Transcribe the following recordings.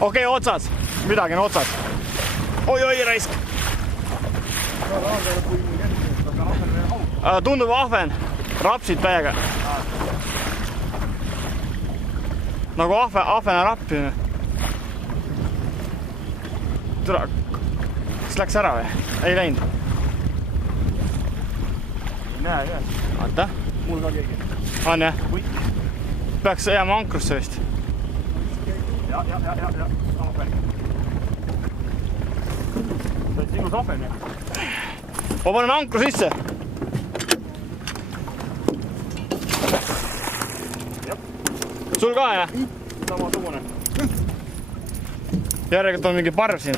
Okei, otsas. Midagi on otsas. Oi, raisk. Tundub ahven. Rapsid täiega. Nagu ahvena rappimine. Tule. Kas läks ära või? Ei läinud. Näe, jah. Vaata. Mul ka keegi. On jah? Peaks jääma ankrusse vist. Ja. Ahven. See on sinus ahven, jah? Ma panen ankru sisse. Sul ka, jah? Samasugune. Järjelikult on mingi parv siin.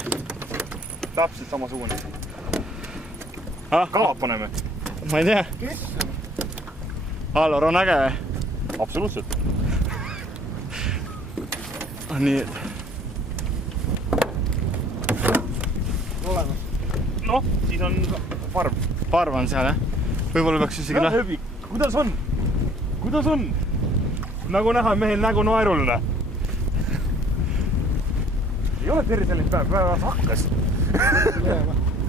Täpselt samasugune. Kala paneme. Ma ei tea. Kes on? Allor on äge või? Absoluutselt. Nii. Olemas. Noh, siis on parv. Parv on seal, jah? Võib-olla peaks isegi Hööbik, kuidas on? Kuidas on? Nagu näha, mehel nägu naeruline. Ei ole terviselist päevas hakkas.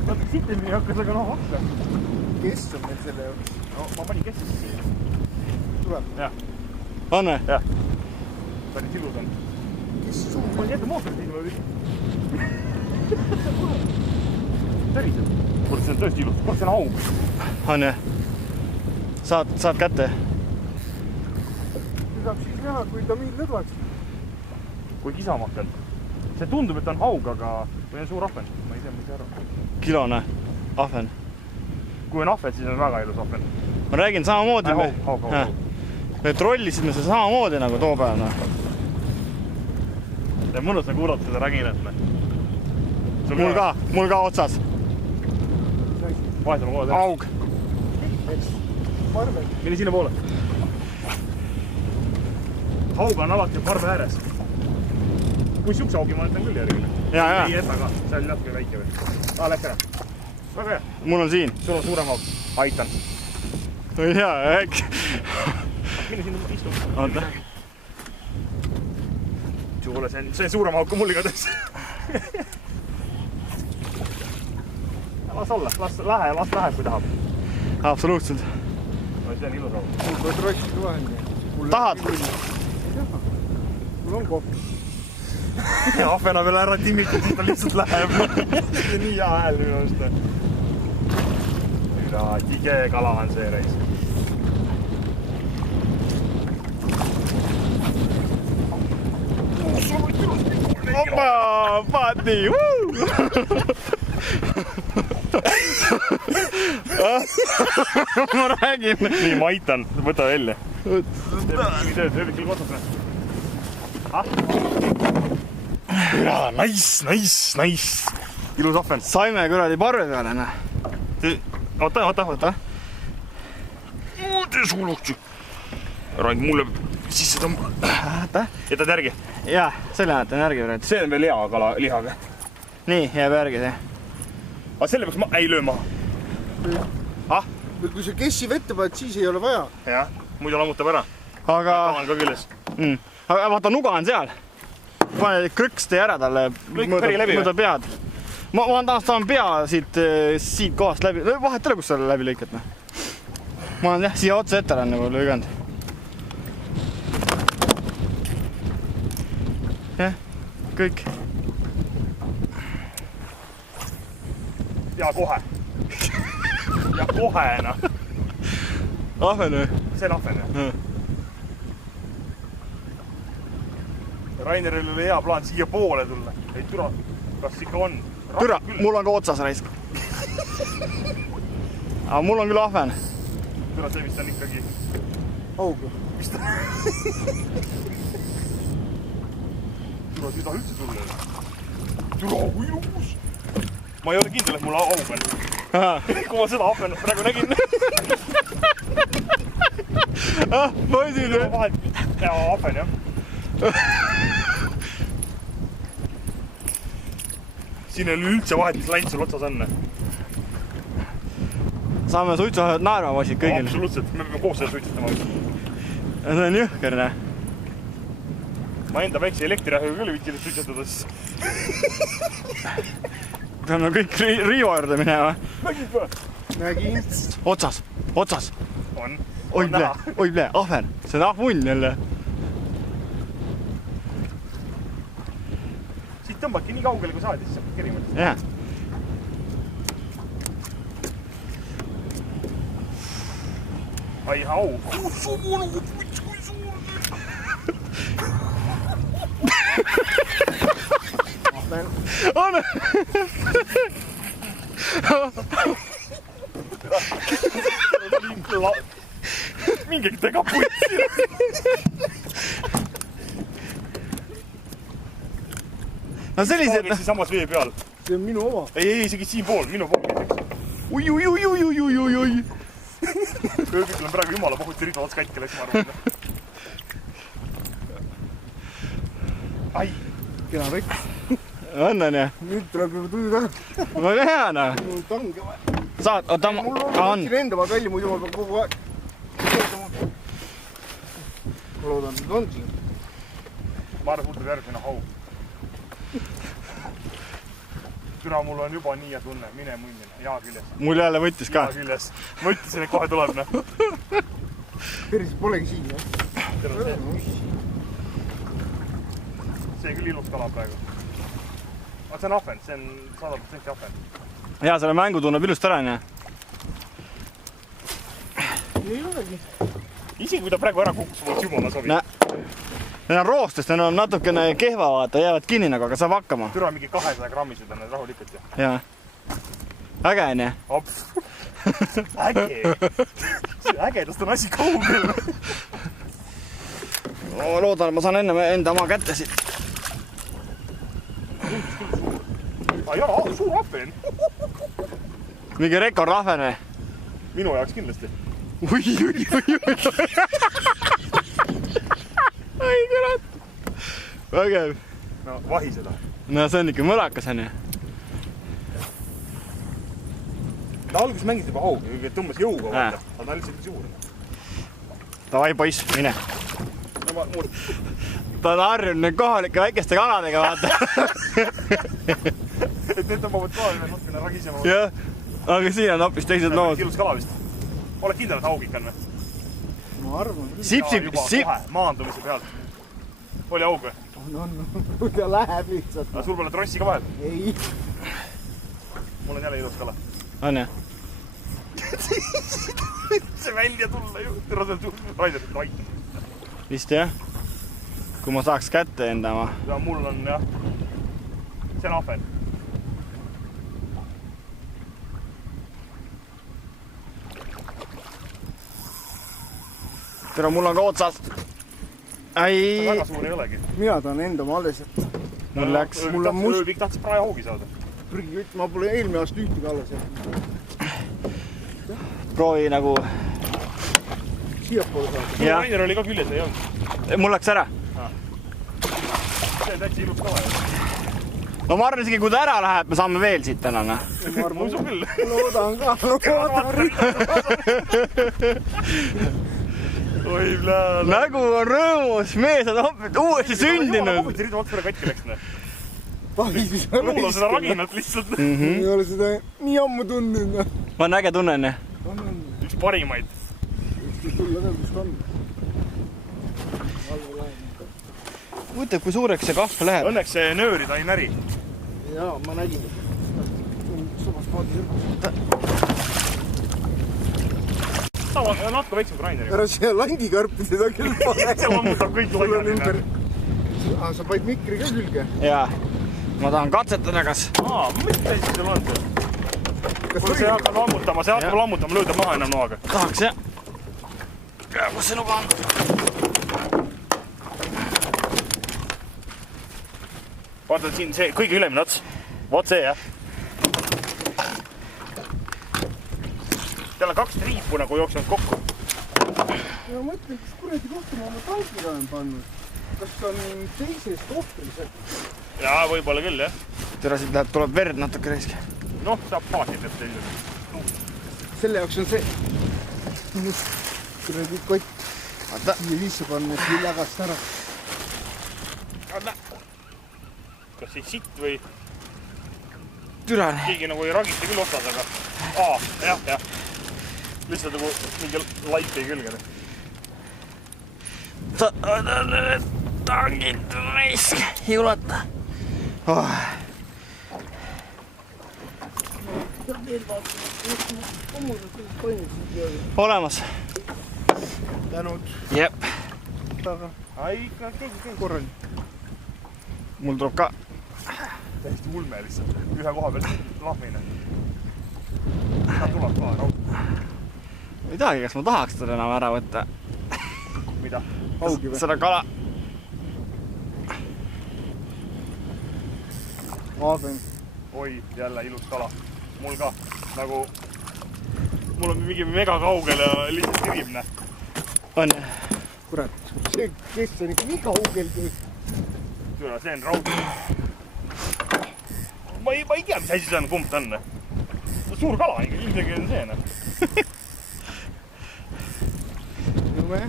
Natuke sitemini hakkas, aga noh hakkas. Kes on meil selle jaoks? No, ma panin keskisse siia. Tuleb. Jah. On või? Jah. Päris ilus on. Kes sul? Ma ei jätta mootorit siin või? Tervised. Kuule, see on tõesti ilus. Kuule, see on aug. On jah? Saad kätte? See saab siis näha, kui ta mind lõdvaks. Kui kisama hakkan. See tundub, et on haug, aga või on suur ahven. Ma ei tea, mis see aru. Kilone ahven. Kui on ahven, siis on väga ilus ahven. Ma räägin samamoodi. Haug. Me trollisime see samamoodi nagu too päev. Ja mõnus on kuulata seda räginat. Mul ka otsas. Vahetame kohe. Aug. Parvel. Mine sinna poole. Hauga on alati parve ääres. Kui siukse haugi ma ütlen küll järgmine. Ja. Ei jäta ka. See on natuke väike või. Läks ära. Väga hea. Mul on siin. Sul on suurem haug. Aitan. Ei tea, äkki. Mine sinna istu. Oota. Kuule, see on suurem haug kui mul igatahes. Las olla, las läheb, kui tahab. Absoluutselt. See on ilus haug. Mul pead rossiga vahel. Tahad? Ei taha. Mul on kohv. Ja ahvena veel ära timmitud, siis ta lihtsalt läheb. See on nii hea hääl minu arust. Tige kala on see reis. Opa, paati! Ma räägin. Nii, ma aitan. Võta välja. Mingi tööd, ööbikil kotsas. Nice. Ilus ahven. Saime kuradi parve peale, näe. Oota. Tee suuluksi. Rand mulle sisse tõmba. Jätad järgi? Jaa, selle näetan järgi praegu. See on veel hea kala lihaga. Nii, jääb järgi see. Aga selle peaks ma ei löö maha. Kui sa kessi vette paned, siis ei ole vaja. Jah, muidu lammutab ära. Aga Tahan ka küljes. vaata, nuga on seal. Pane krõks tee ära talle. Mõõda pead. Ma tahan pea siit kohast läbi. Vahetele, kus sa läbi lõikad. Ma olen jah, siia otsa ette olen nagu lõiganud. Jah, kõik. Ja kohe, noh. Ahven või? See on ahven, jah. Raineril oli hea plaan siia poole tulla. Ei türa, kas ikka on? Türa, mul on ka otsas raisk. Aga mul on küll ahven. Türa, see vist on ikkagi... Augu. Mis ta? Türa, ei taha üldse sulle. Türa, kui ilus! Ma ei ole kindel, et mul aug on. Kui ma seda ahven praegu nägin. Poisid või? Hea ahven, jah. Siin ei ole üldse vahet, mis läinud sul otsas on. Saame suitsuhajad naerma poisid kõigil. Absoluutselt, me peame koos seda suitsutama. See on jõhker, näe. ma enda väikse elektriahjuga küll viitsinud suitsetada, siis peame kõik Riivo juurde minema. nägid või? Nägin. Otsas. On. Oi plee, ahven. See on ahmunn jälle. Siit tõmbadki nii kaugele, kui saad, siis saab kerima. Jah. Ai, au. Suur, kui suur. On. Mingi tega putsi. No sellised... Taagis samas vee peal. See on minu oma. Ei, isegi siin pool, minu pool. Ui. Kõigil on praegu jumala puhuti ridu ots kätke läks, ma arvan. Ai. Kena vekk. On, jah? Nüüd tuleb juba tuju taga. Ma tean, Mul on tange vaja. Saad, oota, Mul on enda maad välja, muidu ma pean kogu aeg. Ma loodan, et on siin. Ma arvan, tuleb järgmine hau. Türa, mul on juba nii ja tunne. Mine munnina. Jaa küljes. Mul jälle võttis ka. Jaa küljes. Ma ütlesin, et kohe tuleb. Päris polegi siin, jah. See küll ilus kala praegu. Aga see on ahven, see on 100% ahven. Jaa, selle mängu tunneb ilust ära, nii. Ei olegi. Isegi kui ta praegu ära kukkus, oleks jumala sobi. Need on roostest, need on natukene kehva, vaata, jäävad kinni nagu, aga saab hakkama. Türa mingi 200 grammised on need rahulikult. Jaa. Äge on, jah? Äge. See ägedast on asi kaugel. Ma loodan, et ma saan enne enda oma kätte siit. Jaa, suur ahven. Mingi rekord ahven või? Minu jaoks kindlasti. Ui. Ai, kurat. Vägev. No, vahi seda. No see on ikka mõlakas, on ju. Ta alguses mängis juba haugi, tõmbas jõuga, vaata. Aga ta on lihtsalt suur. Davai, poiss, mine. Ta on harjunud nüüd kohalike väikeste kaladega, vaata. Et need tõmbavad kohal ja natukene ragisema. Jah, aga siin on hoopis teised lood. Ilus kala vist. Oled kindel, et haugik on või? Ma arvan. Sipsib. Maandumise pealt. Oli haug või? On. Ta läheb lihtsalt. Aga sul pole trossi ka vahel? Ei. Mul on jälle ilus kala. On jah? See välja tulla ju. Raider, aitab. Vist jah? Kui ma saaks kätte enda oma. Ja mul on jah. See on ahven. Tere, mul on ka otsas. Ai. Väga suur ei olegi. Mina tahan enda oma alles, et Mul läks. Mul on must. Ööbik tahtis praegu haugi saada. prügikütt. Ma pole eelmine aasta ühtegi alles. Proovi nagu... Siiapoole saada. Jah. Rainer oli ka küljes, ei olnud. Mul läks ära. See on täitsa ilus kala. No ma arvan isegi, kui ta ära läheb, me saame veel siit täna. Ma arvan, Usu küll. loodan ka. Oi, plää. Nägu on rõõmus, mees on uuesti sündinud. Koguti ridu ots pärast katki läks. Pahis. Mul on seda raginat lihtsalt. Ei ole seda nii ammu tundnud. On äge tunne, ne? Üks parimaid. Üks tulla ka, kust on. Mõtleb, kui suureks see kasv läheb. Õnneks see nööri ta ei näri. Jaa, ma nägin. Sobas paadi sõrgus. Ta on natuke väiksem kui Raineri. Ära siia langikarpi seda küll pane. See lammutab kõik laiali. Sa paid mikri ka külge. Jaa. Ma tahan katsetada, kas... Mis täis seal on see? Kuule, see hakkab lammutama, löödab maha enam noaga. Tahaks, jah. Kus see nuga on? Vaata siin see kõige ülemine ots. Vaat see, jah. Seal on 2 triipu nagu jooksnud kokku. Ja mõtlen, kas kuradi kohta ma oma tankiga olen pannud. Kas on teisest ohtrilised? Jaa, võib-olla küll, jah. Tere, siit läheb, tuleb verd natuke reiski. Noh, saab paakid ette ilmselt. Selle jaoks on see kuradi kott. Vaata. Siia sisse panna, et nii lägast ära. kas siis sitt või? Türane. Keegi nagu ei ragita küll otsas, aga... jah. Lihtsalt nagu mingi laipi külge. Tangid raisk. Ei ulata. Olemas. Tänud. Jep. Ai, ikka keegi Korraline. Mul tuleb ka. Täiesti ulme lihtsalt. Ühe koha peal lahmine. Ta tuleb ka raud. Ei tahagi, kas ma tahaks teda enam ära võtta. Mida? Augi või? Seda kala. Aaben. Oi, jälle ilus kala. Mul ka. Nagu... Mul on mingi mega kaugel ja lihtsalt kiribne. On. Kurat, see kes on ikka nii kaugel. Tule, see on raud. Ma ei tea, mis asi see on, kumb ta on. Suur kala, ilmsegi on see. Jume.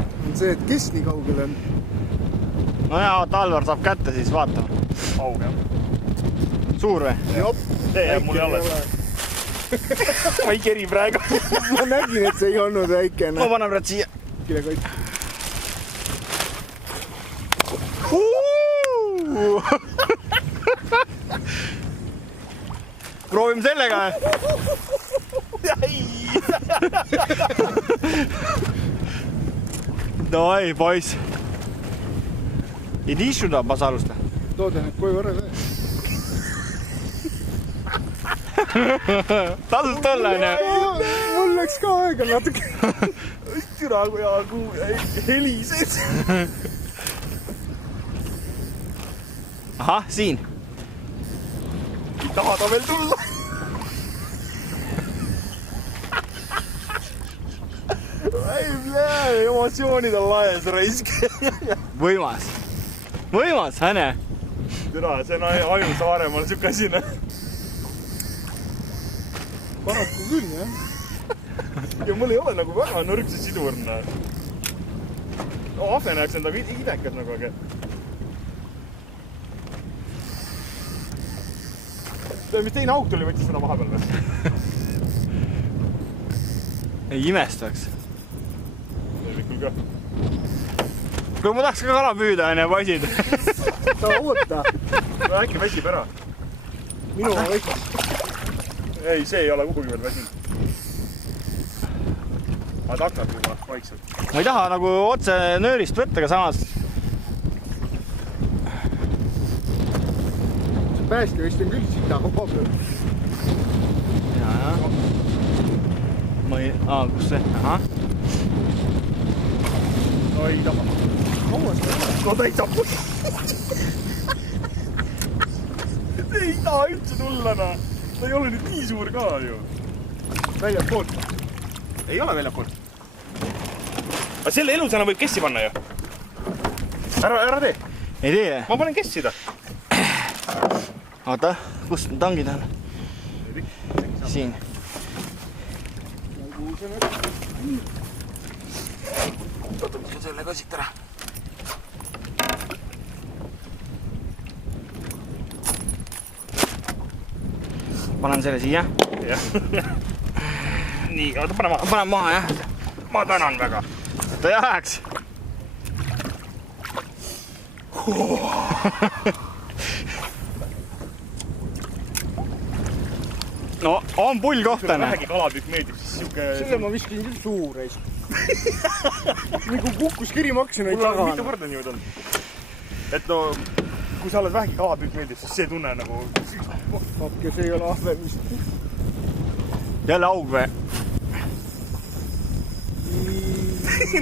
On see, et kes nii kaugel on? No jaa, vaata Alvar saab kätte, siis vaatame. Aug, jah. Suur või? Jop. See jääb mulle alles. Ma ei keri praegu. Ma nägin, et see ei olnud väikene. Ma panen praegu siia. Kilekott. Proovime sellega. Noi, poiss. Ei tiissuda basalusta. Toode nüüd koju ära see. Tasust olla, on ju? Mul läks ka aega natuke. Türa, kui helises. Ahah, siin. Ei taha ta veel tulla. Ei, emotsioonid on laes, raisk. Võimas. Võimas, häne. Türa, see on aju Saaremaal siuke asine. Paraku küll, jah. Ja mul ei ole nagu väga nõrk see sidurna. No, ahven jääks endaga idekas nagu, aga... Mis teine auk tuli, võttis seda vahepeal või? Ei imestaks. Tervikul ka. Kui ma tahaks ka kala püüda, on ju, poisid. Ta oota. No äkki väsib ära. Minu väikes. Ei, see ei ole kuhugi veel väsinud. Aga ta hakkab juba vaikselt. Ma ei taha nagu otse nöörist võtta, aga samas... See päästja vist on küll sita koha peal. Jaa. Ma ei... kus see? Ahah. No ei taha. No ta ei taha. See ei taha üldse tulla, no. Ta ei ole nüüd nii suur ka ju. Väljalt poolt. Ei ole väljalt poolt. Aga selle elusana võib kessi panna ju. Ära tee. Ei tee? Ma panen kessi ta. Oota, kus tangid on? Siin. Oota, mis selle ka siit ära. Panen selle siia. Nii, oota, pane maha. Panen maha, jah. Ma tänan väga. Ta jääks. No, on pull kohtane. Vähegi kalapüük meeldib, siis siuke... Selle ma viskasin küll suur eest. Nagu kukkus kirimaksin mul on mitu korda niimoodi olnud. Et no, kui sa oled vähegi kalapüük meeldib, siis see tunne nagu... Fuck, ja see ei ole ahven vist. Jälle aug või?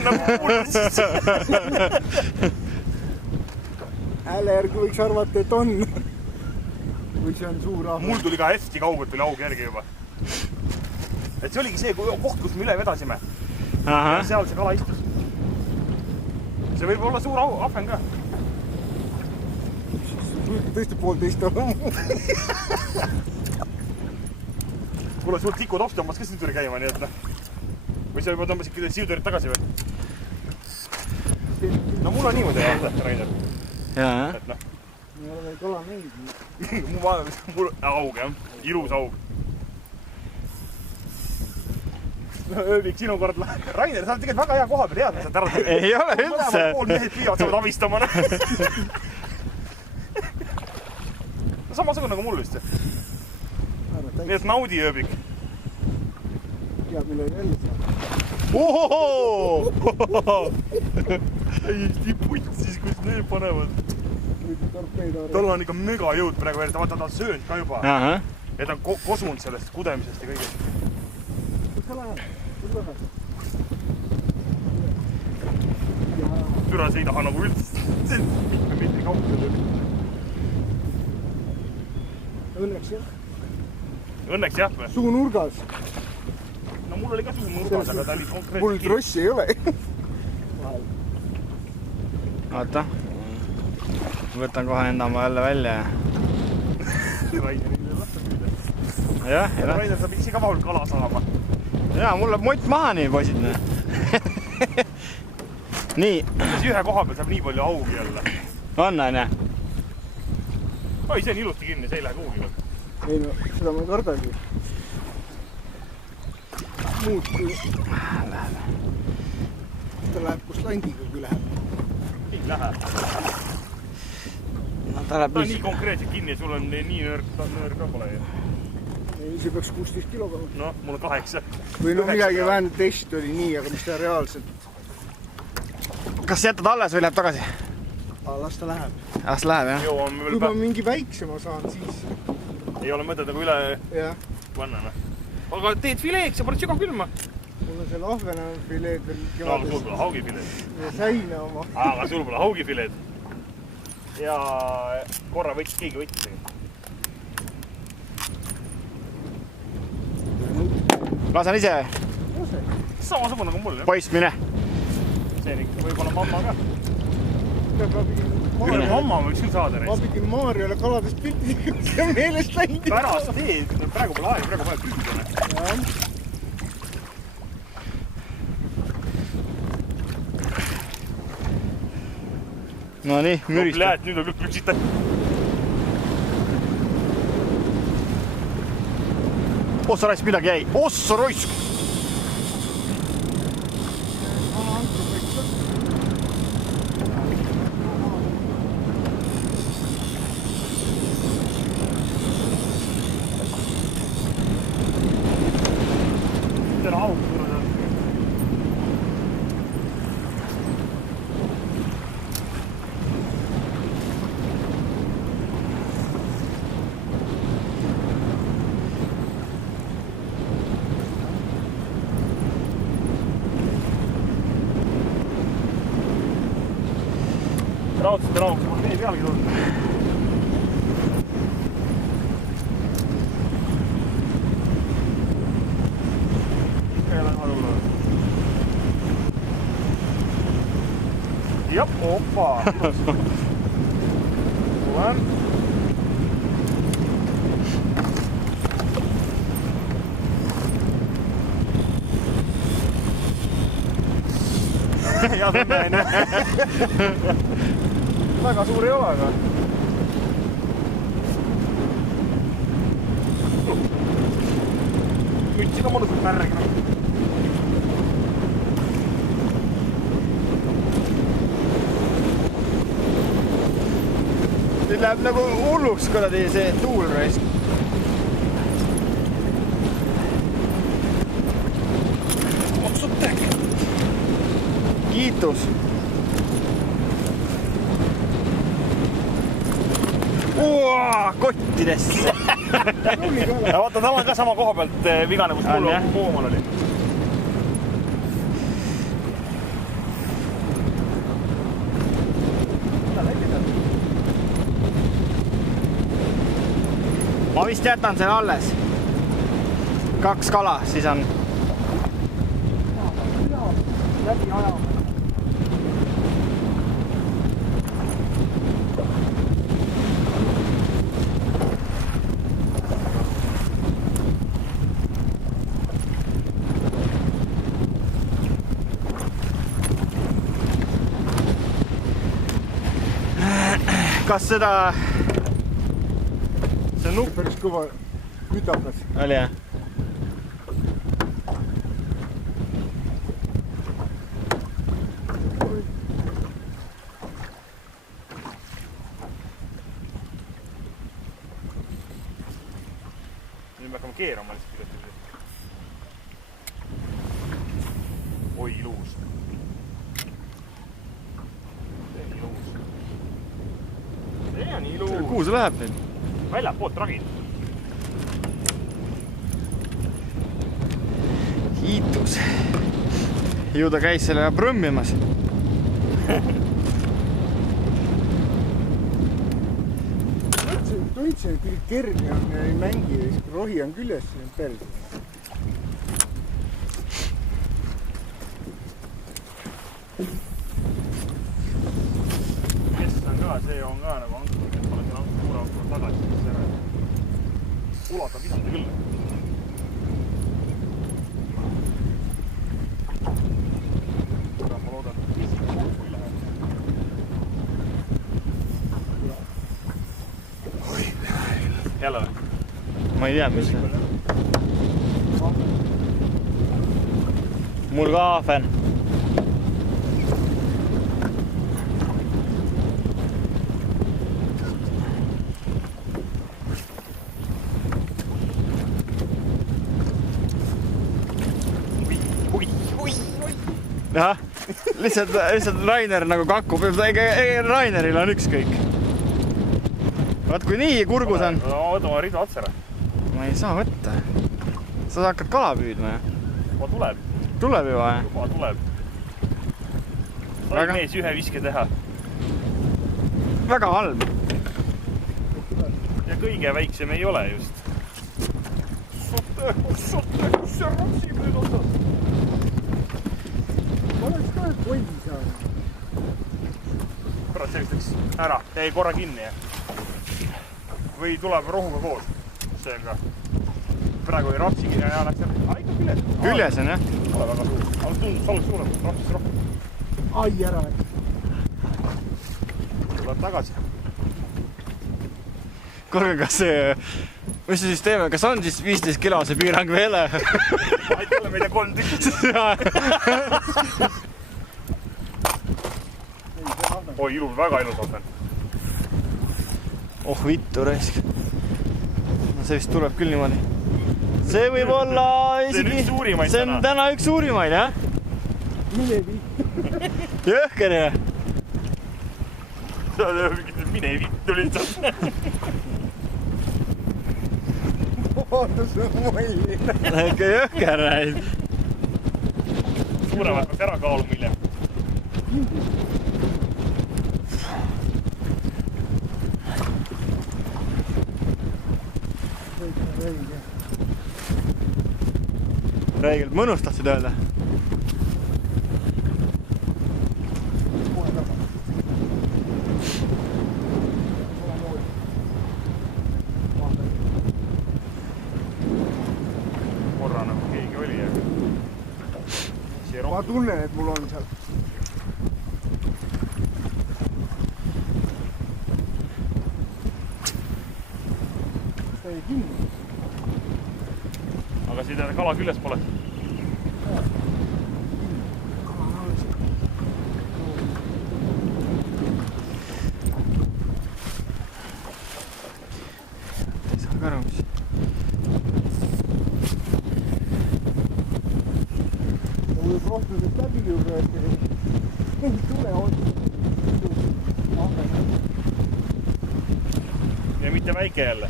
Nagu mul siis. Hääle järgi võiks arvata, et on. Või see on suur ahven. Mul tuli ka hästi kaugelt tuli aug järgi juba. Et see oligi see koht, kus me üle vedasime. Seal see kala istus. See võib olla suur ahven ka. Tõesti 1,5 on. Kuule, suurt tikutopst tõmbas ka siuduri käima, nii et noh. Või sa juba tõmbasid siudurit tagasi või? No mul on niimoodi vaata, Rainer. Jaa, Et noh. Me ei ole veel kala näinud. Mul aug jah, ilus aug. Ööbik, sinu kord. Rainer, sa oled tegelikult väga hea koha peal, head, et ära teha. ei ole üldse. Pool mehed püüavad, saavad abistama. Samasugune nagu mul vist. Nii et naudi ööbik. Teab, mille jälle saab. Ohohoo! Täiesti putsis, kus need panevad. Tal on ikka mega jõud praegu veel, vaata ta on söönud ka juba. Ja ta on kosunud sellest kudemisest ja kõigest. Kus sa lähed? Kus lähed? Türa see ei taha nagu üldse. See on mitme meetri kaugusel. Õnneks jah. Õnneks jah või? Suunurgas. No mul oli ka suunurgas, aga ta oli konkreetselt. Mul trossi ei ole. Vaata. Võtan kohe enda oma jälle välja. Rainerile lasta püüda. Jah, Rainer saab ise ka vahul kala saama. jaa, mul läheb mott maha nii poisid. Nii. Kuidas ühe koha peal saab nii palju augi jälle? On, ne? Oi, see on ilusti kinni, see ei lähe kuhugi veel. Ei no, seda ma kardagi. Muud kui... Ta läheb kus landiga kui läheb. Ei lähe. No, ta läheb Ta on nii konkreetselt kinni, sul on nii nörk ka pole ju. Ei, see peaks 16 kilo kama. Noh, mul on 8. Või no midagi vähem test oli nii, aga mis ta reaalselt... Kas jätad alles või läheb tagasi? Las ta läheb. Las läheb, jah? Kui ma mingi väiksema saan, siis... Ei ole mõtet nagu üle panna. Aga teed fileeks ja paned sügavkülma. Mul on seal ahvena fileed veel No, sul pole haugifileed. Ja säina oma. Aga sul pole haugifileed. Ja korra keegi võttis tegelikult. Lasen ise. Samasugune nagu mul, jah. Poiss, mine. See on ikka võib-olla mamma ka. Ma Mamma võiks küll saada neist. Ma pidin Maarjale kaladest pilti ja meelest läinud. Pärast teed, praegu pole aeg, praegu pole püüdjane. No nii, mürista. Lähed, nüüd on küll küpsita. Ossa raisk midagi jäi. Ossa raisk! Tere auk tuleb. Raudselt on auk, mul vee pealgi tulnud. Jep, oppa. Tulen. Ja see on näin. Väga suur ei ole, aga... Mütsi ka mõnusalt märg. Nüüd läheb nagu hulluks kõladi see tuul raisk. Kiitus. Kottidesse. Ja vaata, tal on ka sama koha pealt vigane, kus mul koomal oli. Ma vist jätan selle alles. 2 kala, siis on. Läbi ajama. kas seda... See nukk päris kõva kütakas. oli jah? Nüüd me hakkame keerama lihtsalt. Oi, ilus. See on ilus. See on ilus. Kuhu see läheb nüüd? Välja poolt tragid. Hiitus. Ju ta käis selle prõmmimas. Tundsin, et küll kerge on ja ei mängi, rohi on küljes, see on päris. Kes on ka, see on ka nagu ankur, kes pole seal suure ankur tagasi, siis ära ulatab visata küll. Ma loodan, et visata kokku ei lähe. Jälle või? Ma ei tea, mis see. Mul ka ahven. Jah, lihtsalt Rainer nagu kakub. Raineril on ükskõik. Vaat kui nii kurgus on. Võtame ridu otsere. Ma ei saa võtta. Sa hakkad kala püüdma, jah? Juba tuleb. Tuleb juba, jah? Juba tuleb. Sai mees ühe viske teha. Väga halb. Ja kõige väiksem ei ole just. Kus see rapsib nüüd otsas? Ma oleks ka nüüd kondi saanud. Kurat, see vist läks ära. Jäi korra kinni, jah? Või tuleb rohuga koos. See on ka. Praegu ei rapsigi ja läks ära. Ikka küljes. Küljes on, jah? Ole väga suur. Aga tundus, sa oleks suurem. Rapsis rohkem. Ai, ära läks. Tuleb tagasi. Kuulge, kas see... Mis see süsteem on? Kas on siis 15 kilo see piirang veel? Aitale meile 3 tükki. Oi, ilus, väga ilus open. Oh vittu raisk. No see vist tuleb küll niimoodi. See võib olla isegi... See on üks suurimaid täna. See on täna üks suurimaid, jah? Mine vittu. Jõhker, jah? Mine vittu lihtsalt. Vaata see molli. Ikka jõhker, näid. Suuremad peaks ära kaaluma hiljem. Räigelt mõnus tahtsid öelda. Korra nagu keegi oli, aga... Ma tunnen, et mul on seal. Kas ta ei kinni? Aga siin kala küljes pole. Ei saa ka aru, mis. Ta võib rohtusest läbi juurde, et ei tule otsa. Ja mitte väike jälle.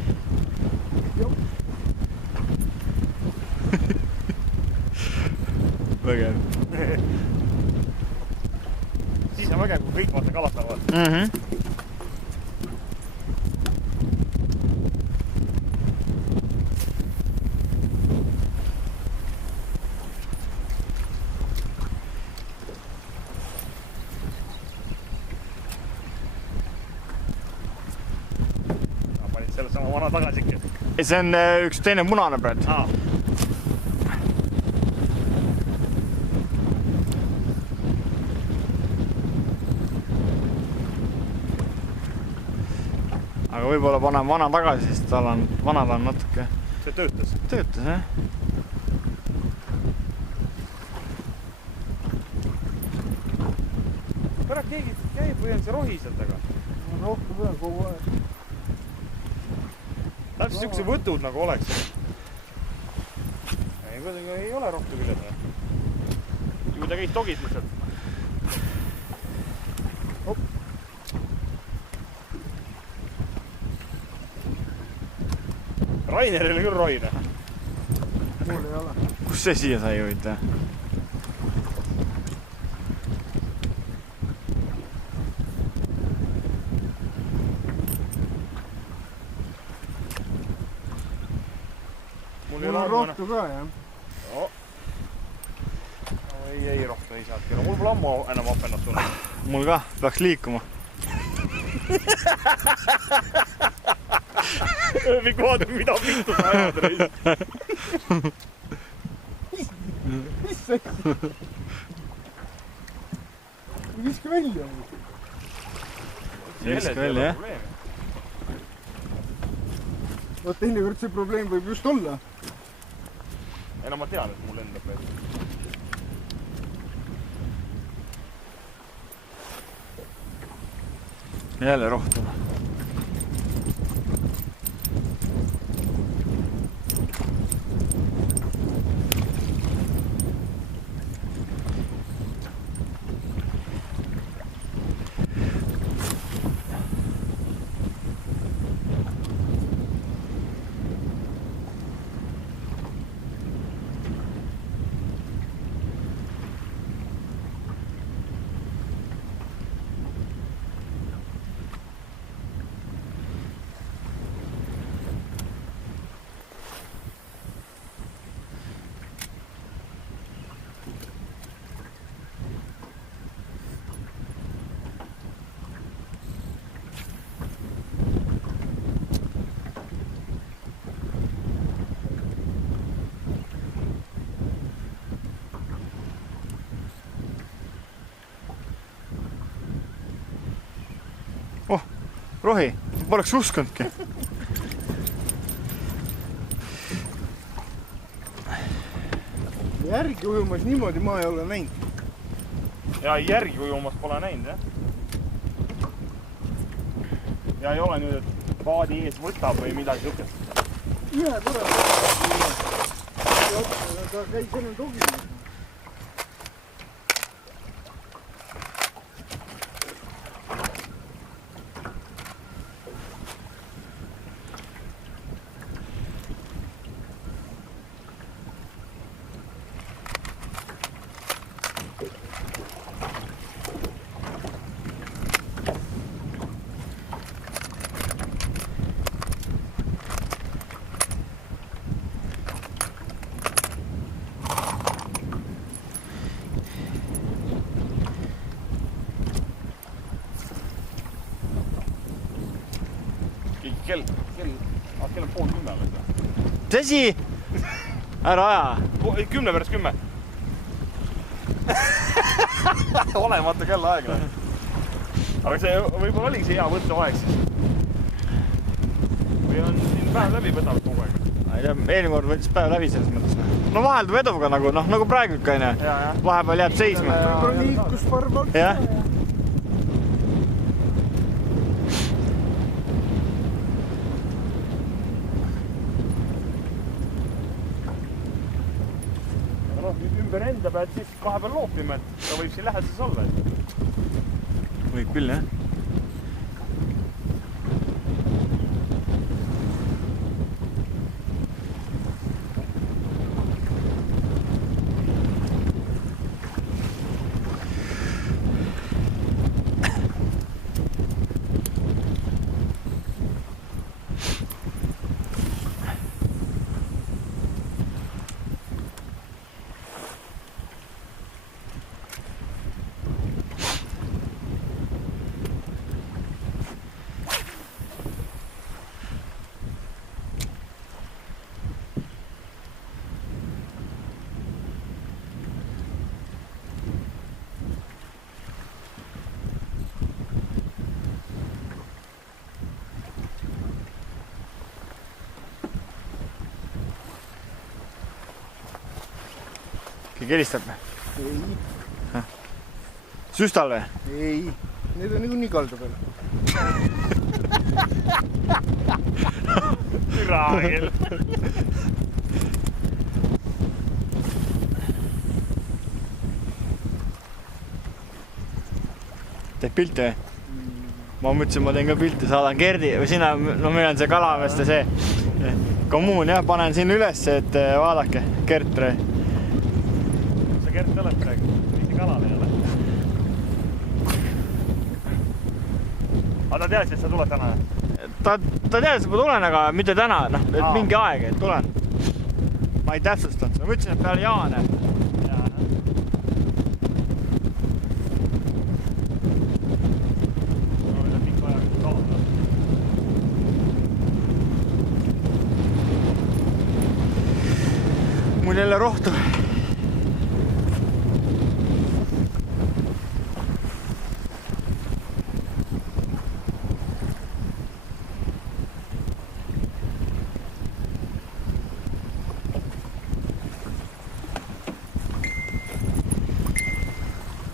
Vägev. Siis on vägev, kui kõik vaata kalad saavad. Panid selle sama vana tagasi ikka. See on üks teine munane praegu. aga võib-olla panen vana tagasi, sest vanal on natuke... See töötas? Töötas, jah. Pärast keegi käib või on see rohiselt taga? Rohtu veel kogu aeg. Täpselt siukse võtud nagu oleks. Ei ole rohtu küljes. Ju ta käis togid lihtsalt. Rainer oli küll roine. Mul ei ole. Kus see siia sai huvita? Mul on rohtu ka, jah. No. Ei rohtu ei saadki. Mul pole ammu enam apennast sulle. Mul ka, peaks liikuma. Öövik vaadab, mida vittu sa ajad reis. Mis see? Viska välja. Viska välja, jah? No teinekord see probleem võib just olla. Ei no ma tean, et mul endab veel. Jälle rohtu. Rohi, poleks uskunudki. Järgi ujumas niimoodi ma ei ole näinud. Ja järgi ujumas pole näinud, jah. Ja ei ole nüüd, et paadi ees võtab või midagi sihukest. Ühe korra ta käis enne togimas. Kell on 9:30 alles. Tõsi? Ära aja. 10 pärast 10. Olemata kellaaeg. Aga see võib-olla oligi see hea võtteaeg siis. Või on siin päev läbi võtavad kogu aeg? Ma ei tea, eelmine kord võttis päev läbi selles mõttes. No vaheldub eduga nagu praegu ikka on. Vahepeal jääb seisma. Võib-olla liiklusfarm on. Jah. Ümber enda pead siis kahe peal loopima, et ta võib siin läheduses olla. Võib küll, jah. keegi helistab või? Ei. Süstal või? Ei. Need on nii kaldu peal. Türa küll. Teed pilti või? Ma mõtlesin, ma teen ka pilti, saadan Gerdi või sina, no meil on see kalameeste see kommuun jah, panen siin üles, et vaadake, Gert või. Sa Gert oled praegu, mitte kalal ei ole. Aga ta teadis, et sa tuled täna? Ta teadis, et ma tulen, aga mitte täna, noh, et mingi aeg, et tulen. Ma ei täpsustanud, ma mõtlesin, et peale Jaane. Mul jälle rohtu.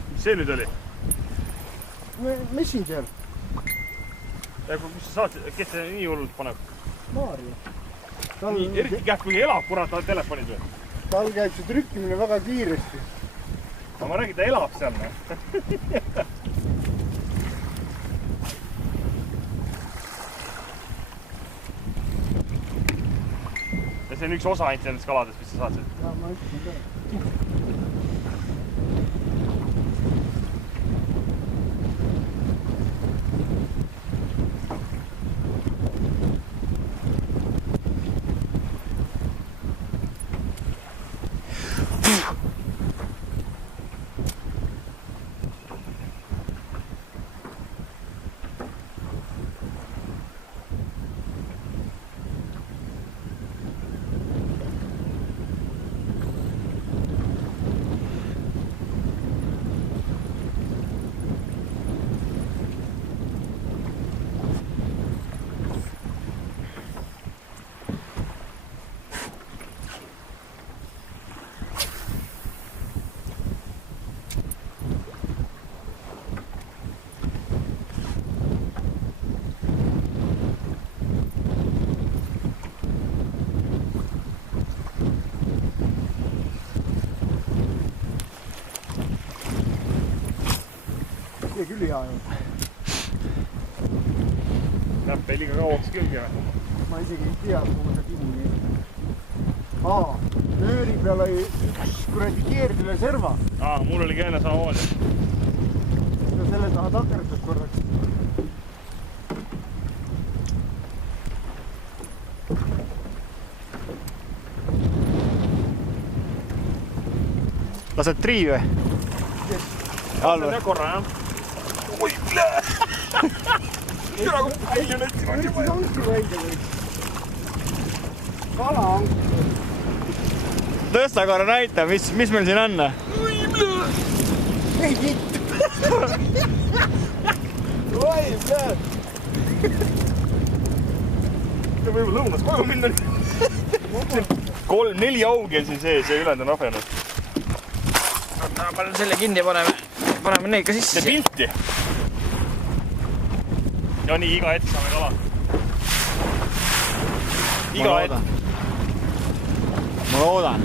Mis see nüüd oli? Messenger. Kus sa saad, kes see nii hullult paneb? Maarja. Nii, eriti käib, kui elab kurat telefonid või? Tal käib see trükkimine väga kiiresti. Aga ma räägin, ta elab seal. Ja see on üks osa ainult nendest kaladest, mis sa saad sealt. Ja, ma ütlen ka. See küll hea ju. Näpp ei liiga kauaks külge või? Ma isegi ei tea, kuhu see kimuni. Nööri peal oli üks kuradi keerdile serva. Mul oli ka enne samamoodi. Ja selle taha takerdas korraks. Lased trii või? All või? Korra jah. Oi, plää! Türa kui palju neid siin on juba. Võtsid anki välja või? Kala anki. Tõsta korra näita, mis meil siin on? Oi, plää! Ei kitt! Oi, plää! Ja võib lõunas koju minna. 3-4 augi on siin sees ja ülejäänud on ahvenud. Palju selle kinni paneme neid ka sisse. See pilti. Ja nii, iga hetk saame kala. Iga hetk. Ma loodan.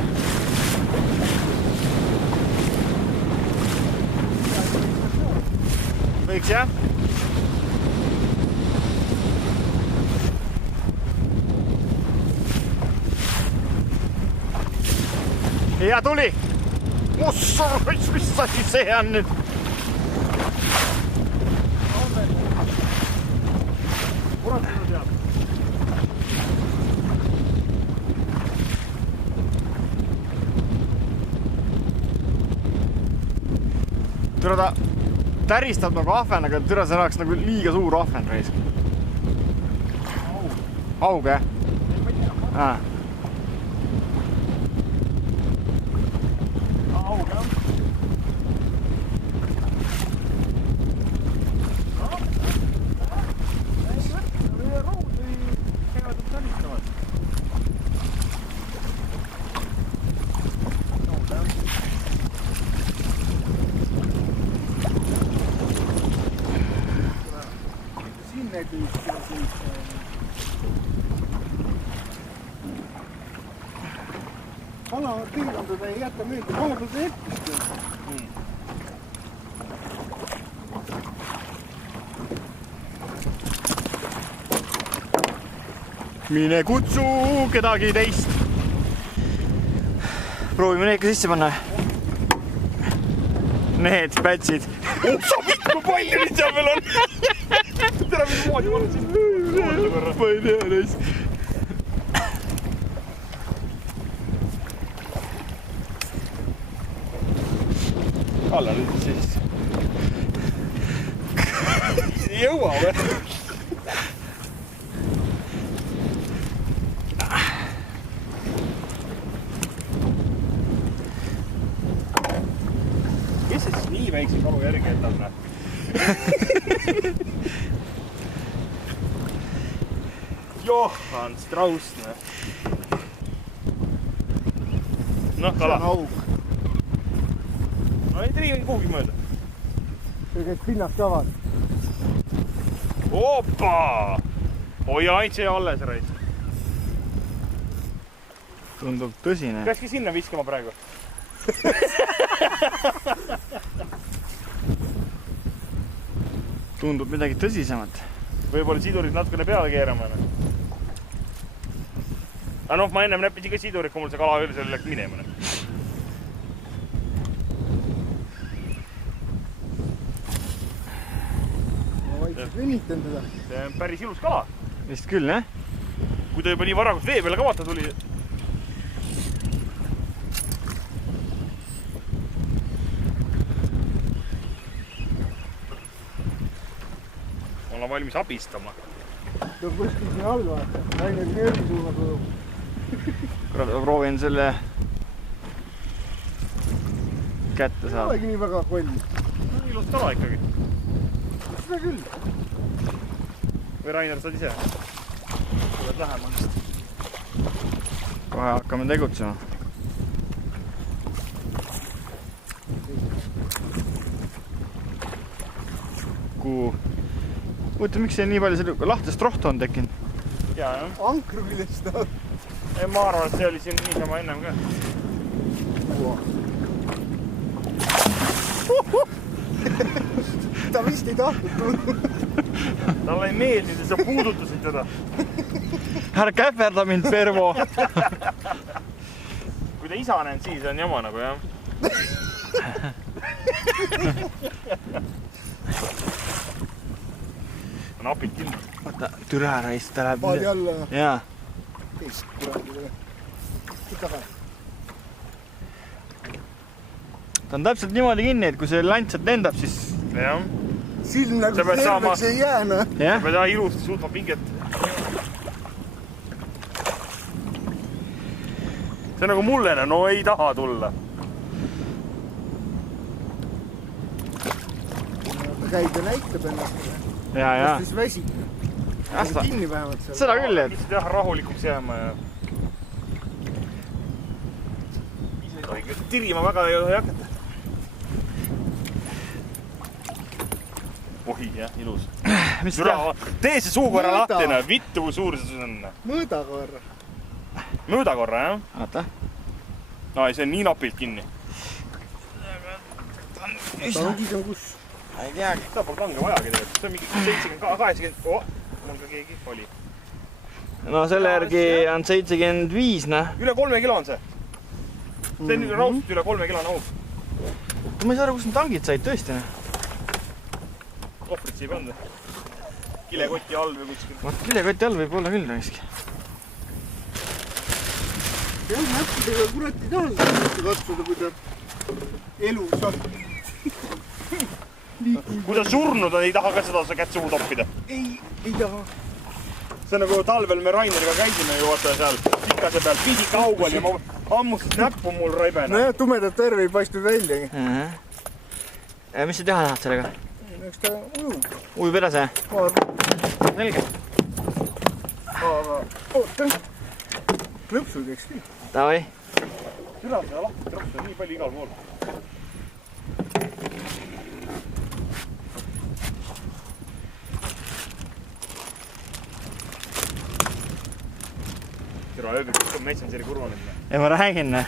Võiks jah? Ja tuli! Mussurus, mis asi see on nüüd? Kurat sinu teab. Türa ta täristab nagu ahven, aga türa see oleks nagu liiga suur ahven reis. Haug jah? Haug jah? mehetüüp ja siis vana piirkondada ei jäta meelde, vahepeal ta jätkiski. Mine kutsu kedagi teist. Proovime need ka sisse panna. Need pätsid. Kui palju nüüd seal veel on? Tere, mis moodi ma olen siin? Ma ei tea neist. Alla nüüd siis. Ei jõua või? Kes see siis nii väikse kalu järgi jätab? Johan Strauss. Noh, kala. See on auk. No ei trii kuhugi mööda. See käib pinnast ka vaat. Opa! Hoia ainult see alles rais. Tundub tõsine. Peakski sinna viskama praegu. Tundub midagi tõsisemat. Võib-olla sidurid natukene peale keerama. Aga noh, ma ennem näppisin ka sidurid, kui mul see kala üle läks minema. Ma vaikselt venitan teda. See on päris ilus kala. Vist küll, jah? Kui ta juba nii varakult vee peale kavata tuli. Olen valmis abistama. Tuleb kuskil siin all vaata. Rainer nööri suuna tuleb. Kurat, ma proovin selle kätte Ei saada. olegi nii väga kolli. No, ilus kala ikkagi. Seda küll. Või Rainer, saad ise? Tuled lähemalt. Kohe hakkame tegutsema. Huvitav, miks see nii palju selle lahtest rohtu on tekkinud? Jaa, jah. Ankru küljest ta. Ma arvan, et see oli siin niisama ennem ka. Ta vist ei tahtnud tulla. Talle ei meeldinud ja sa puudutasid teda. Ära käperda mind, Pervo! Kui ta isa näinud, siis on jama nagu, jah. Napid kinni. Vaata, türa raisk, ta läheb... Paadi alla. Jaa. Teist kuradi. Ikka vähe. Ta on täpselt niimoodi kinni, et kui see lantsad lendab, siis... Jah. Silm nagu Sa pead saama- terveks ei jääna. Jah? Ma pean ilusti suutma pinget. See on nagu mullene, no ei taha tulla. Ta käib ja näitab ennast. Jaa. Siis väsib. Asta. Kinni vähemalt seal. Seda küll, et... Lihtsalt jah, rahulikuks jääma ja... Ise ei tohi tirima väga ei hakata. Ohi, jah, ilus. Mis Türa, teha? tee see suukorra Mõõda. lahtine, vittu kui suur see on. Mõõda korra. Mööda korra, jah? Vaata. No ei, see on nii napilt kinni. Ta ongi see kus. Ei teagi. Seda pole kange vajagi tegelikult. See on mingi 70, 80... Oh, mul ka keegi oli. No selle järgi on 75, noh. Üle 3 kilo on see. See on raudselt üle 3 kilo nõu. Ma ei saa aru, kus need tangid said, tõesti. Kohvrit siia panda. Kilekoti all või kuskil. Vaata, kilekoti all võib olla küll raisk. Jah, näppidega kurat ei taha katsuda, kui ta elus on. Kui ta surnud on, ei taha ka seda kätt suhu toppida. Ei taha. See on nagu talvel me Raineriga käisime ju vaata seal pikase peal, pisik aug oli ja ma ammustasin näppu mul raibena. Nojah, tumedat värvi ei paistnud väljagi. Mis sa teha tahad sellega? Eks ta ujub. Ujub edasi? Ma arvan. Selge. Aga oota. Klõpsu teeks küll. Davai. Üle seda lahti tropsu on nii palju igal pool. türa, öelge, kus on Messengerii kurvaline. ja ma räägin.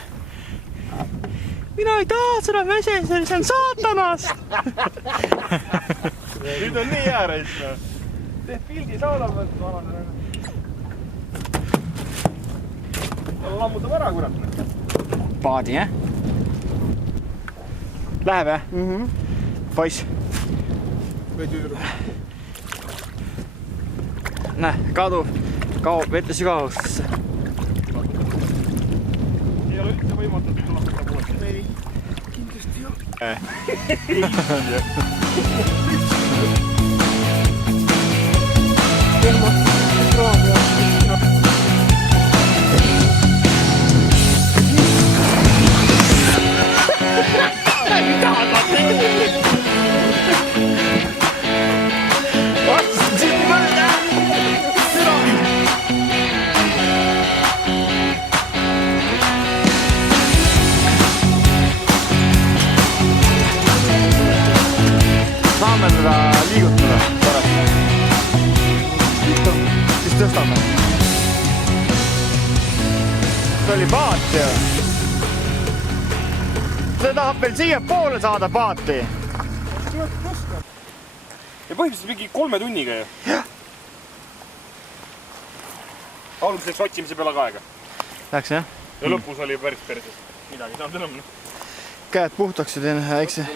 Mina ei taha seda Messengeri, see on saatanast. Nüüd on nii hea reis. Teed pildi saada pealt, vanane. Lammutab ära, kurat. Paadi, jah? Läheb, jah? Poiss. Või tüdruk. Näe, kaob vette sügavusse. Ei ole üldse võimatud tulla poolest. Ei, kindlasti ei ole. Saame seda liigutada pärast. Siis tõstame. See oli paat ju. See tahab veel siia poole saada paati. Ja põhimõtteliselt mingi 3 tunniga ju. Jah. Alguses läks otsimise peale ka aega. Läks jah? Ja lõpus oli päris perses. Midagi saanud enam. Käed puhtaks ja teen väikse